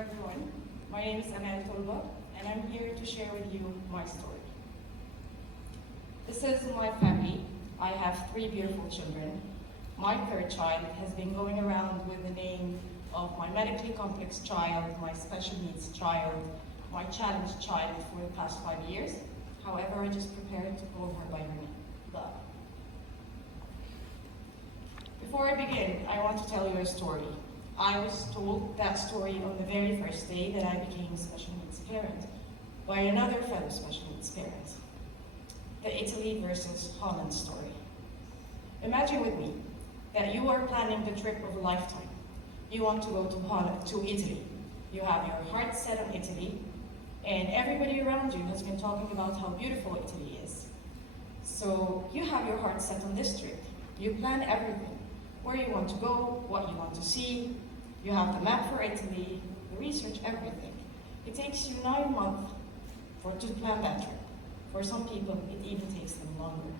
everyone. My name is AMAL TOLBA, and I'm here to share with you my story. This is my family. I have 3 beautiful children. My 3rd child has been going around with the name of my medically complex child, my special needs child, my challenged child for the past 5 years. However, I just prepared to call her by her name, Love. Before I begin, I want to tell you a story. I was told that story on the very first day that I became a special needs parent by another fellow special needs parent. The Italy versus Holland story. Imagine with me that you are planning the trip of a lifetime. You want to go to Italy. You have your heart set on Italy, and everybody around you has been talking about how beautiful Italy is. So you have your heart set on this trip. You plan everything, where you want to go, what you want to see. You have the map for Italy, the research, everything. It takes you 9 months to plan that trip. For some people, it even takes them longer.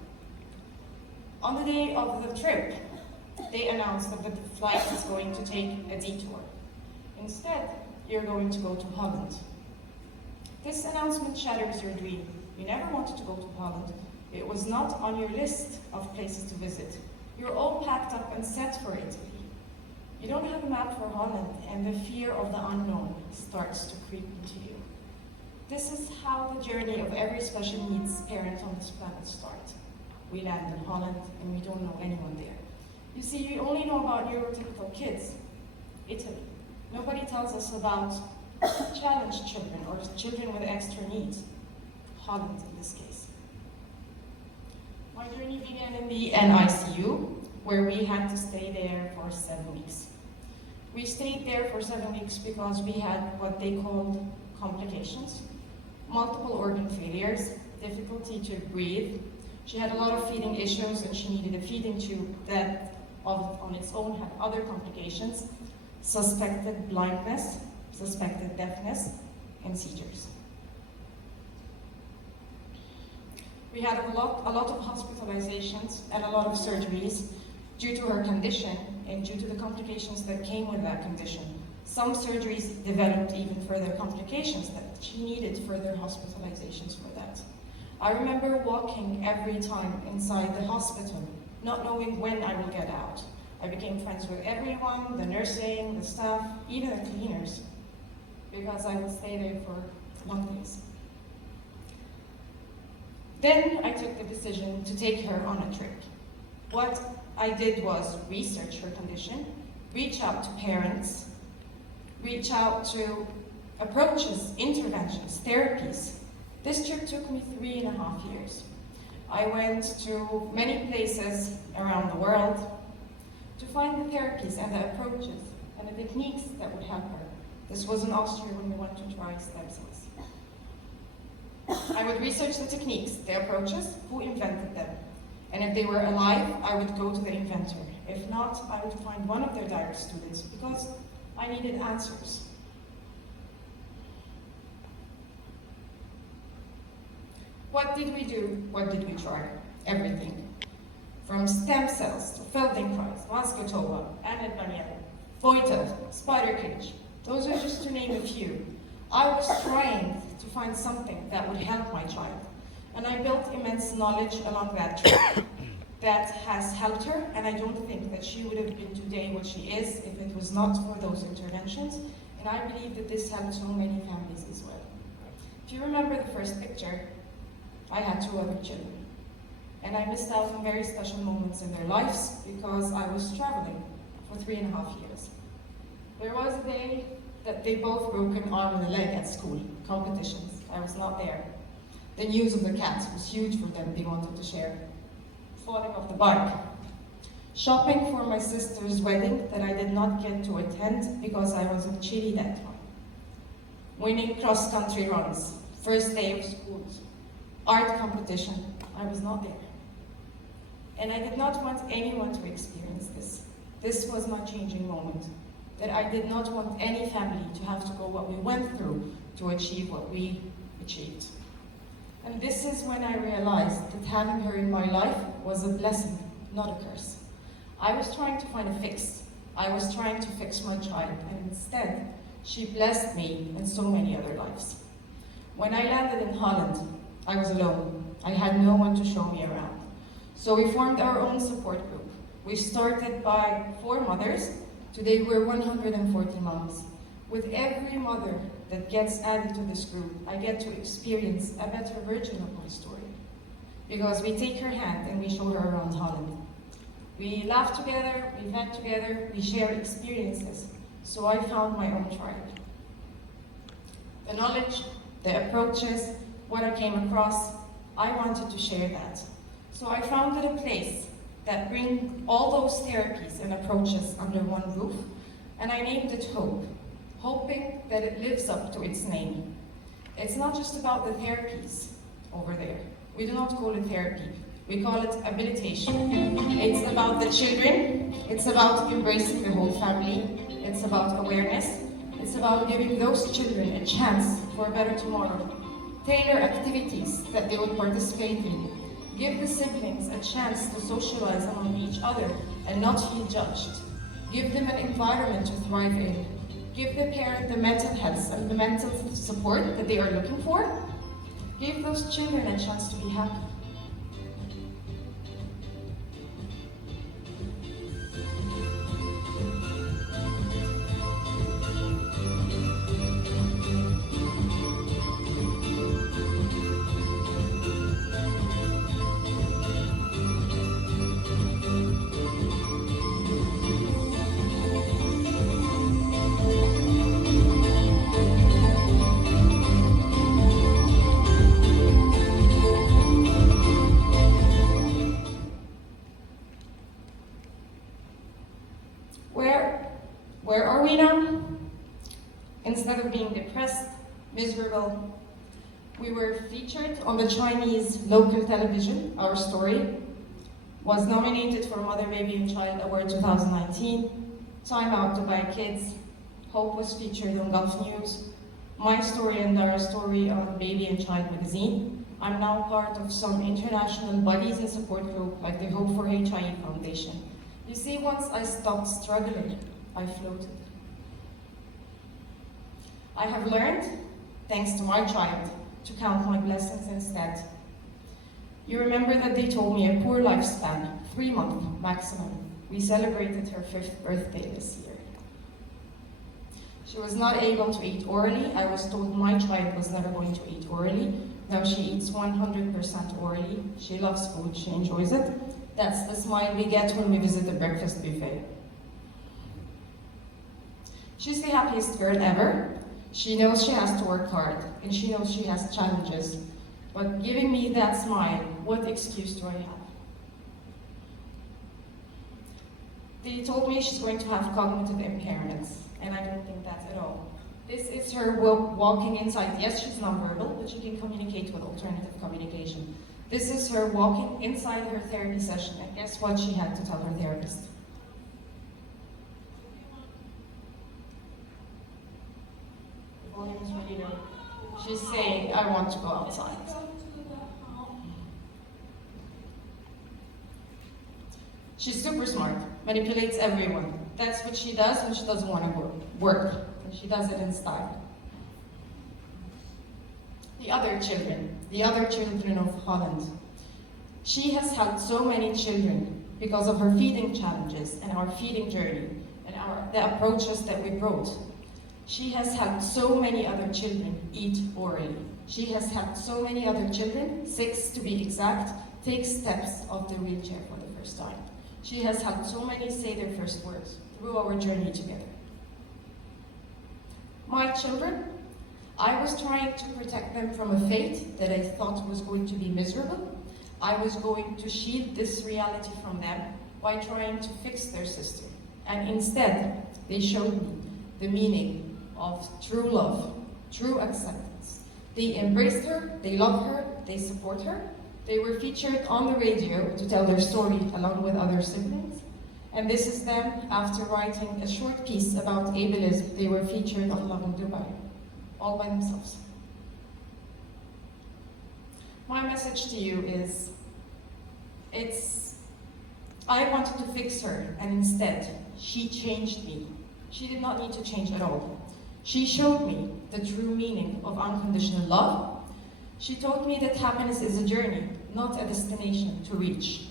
On the day of the trip, they announced that the flight is going to take a detour. Instead, you're going to go to Holland. This announcement shatters your dream. You never wanted to go to Holland. It was not on your list of places to visit. You're all packed up and set for Italy. You don't have a map for Holland, and the fear of the unknown starts to creep into you. This is how the journey of every special needs parent on this planet starts. We land in Holland, and we don't know anyone there. You see, you only know about neurotypical kids, Italy. Nobody tells us about challenged children or children with extra needs, Holland in this case. My journey began in the NICU, where we had to stay there for 7 weeks. We stayed there for 7 weeks because we had what they called complications, multiple organ failures, difficulty to breathe. She had a lot of feeding issues, and she needed a feeding tube that on its own had other complications, suspected blindness, suspected deafness, and seizures. We had a lot of hospitalizations and a lot of surgeries due to her condition and due to the complications that came with that condition. Some surgeries developed even further complications that she needed further hospitalizations for that. I remember walking every time inside the hospital, not knowing when I will get out. I became friends with everyone, the nursing, the staff, even the cleaners, because I would stay there for long days. Then I took the decision to take her on a trip. What I did was research her condition, reach out to parents, reach out to approaches, interventions, therapies. This trip took me 3.5 years. I went to many places around the world to find the therapies and the approaches and the techniques that would help her. This was in Austria when we went to try stem cells. I would research the techniques, the approaches, who invented them. And if they were alive, I would go to the inventor. If not, I would find one of their direct students because I needed answers. What did we do? What did we try? Everything. From stem cells to Feldenkrais, Mascotova, Aned Voitel, spider cage. Those are just to name a few. I was trying to find something that would help my child. And I built immense knowledge along that trip that has helped her, and I don't think that she would have been today what she is if it was not for those interventions. And I believe that this helped so many families as well. If you remember the first picture, I had 2 other children. And I missed out on very special moments in their lives because I was traveling for 3.5 years. There was a day that they both broke an arm and a leg at school, competitions. I was not there. The news of the cats was huge for them, they wanted to share. Falling off the bike. Shopping for my sister's wedding that I did not get to attend because I was in Chile that time. Winning cross-country runs, first day of school. Art competition, I was not there. And I did not want anyone to experience this. This was my changing moment. That I did not want any family to have to go what we went through to achieve what we achieved. And this is when I realized that having her in my life was a blessing, not a curse. I was trying to find a fix. I was trying to fix my child, and instead, She blessed me in so many other lives. When I landed in Holland, I was alone. I had no one to show me around. So we formed our own support group. We started by 4 mothers. Today we're 140 moms. With every mother that gets added to this group, I get to experience a better version of my story. Because we take her hand and we show her around Holland. We laugh together, we vent together, we share experiences. So I found my own tribe. The knowledge, the approaches, what I came across, I wanted to share that. So I founded a place that brings all those therapies and approaches under one roof, and I named it Hope, hoping that it lives up to its name. It's not just about the therapies over there. We do not call it therapy. We call it Abilitation. It's about the children. It's about embracing the whole family. It's about awareness. It's about giving those children a chance for a better tomorrow. Tailor activities that they would participate in. Give the siblings a chance to socialize among each other and not feel judged. Give them an environment to thrive in. Give the parent the mental health and the mental support that they are looking for. Give those children a chance to be happy. Where are we now? Instead of being depressed, miserable, we were featured on the Chinese local television. Our story was nominated for Mother, Baby and Child Award 2019. Time Out Dubai Kids. Hope was featured on Gulf News. My story and our story on Baby and Child magazine. I'm now part of some international bodies and support group like the Hope for HIE Foundation. You see, once I stopped struggling, I floated. I have learned, thanks to my child, to count my blessings instead. You remember that they told me a poor lifespan, 3 months maximum. We celebrated her 5th birthday this year. She was not able to eat orally. I was told my child was never going to eat orally. Now she eats 100% orally. She loves food, she enjoys it. That's the smile we get when we visit the breakfast buffet. She's the happiest girl ever. She knows she has to work hard, and she knows she has challenges. But giving me that smile, what excuse do I have? They told me she's going to have cognitive impairments, and I don't think that at all. This is her walking inside. Yes, she's nonverbal, but she can communicate with alternative communication. This is her walking inside her therapy session, and guess what she had to tell her therapist? The volume is really low. She's saying, I want to go outside. She's super smart, manipulates everyone. That's what she does when she doesn't want to work. And she does it in style. The other children of Holland. She has helped so many children because of her feeding challenges and our feeding journey and the approaches that we brought. She has helped so many other children eat orally. She has helped so many other children, 6 to be exact, take steps off the wheelchair for the first time. She has helped so many say their first words through our journey together. My children, I was trying to protect them from a fate that I thought was going to be miserable. I was going to shield this reality from them by trying to fix their sister. And instead, they showed me the meaning of true love, true acceptance. They embraced her, they love her, they support her. They were featured on the radio to tell their story along with other siblings. And this is them after writing a short piece about ableism. They were featured on Love in Dubai, all by themselves. My message to you is, I wanted to fix her, and instead, she changed me. She did not need to change at all. She showed me the true meaning of unconditional love. She taught me that happiness is a journey, not a destination to reach.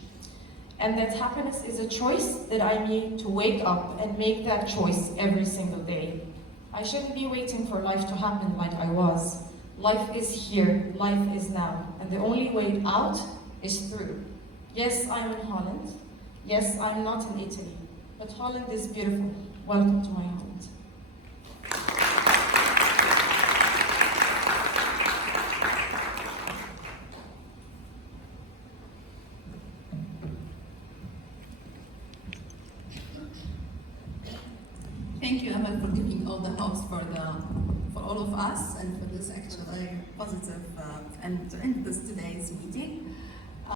And that happiness is a choice that I need to wake up and make that choice every single day. I shouldn't be waiting for life to happen like I was. Life is here, life is now, and the only way out is through. Yes, I'm in Holland. Yes, I'm not in Italy, but Holland is beautiful. Welcome to my Holland. Thank you, Amal, for giving all the hopes for all of us and for this actually positive and to end this today's meeting.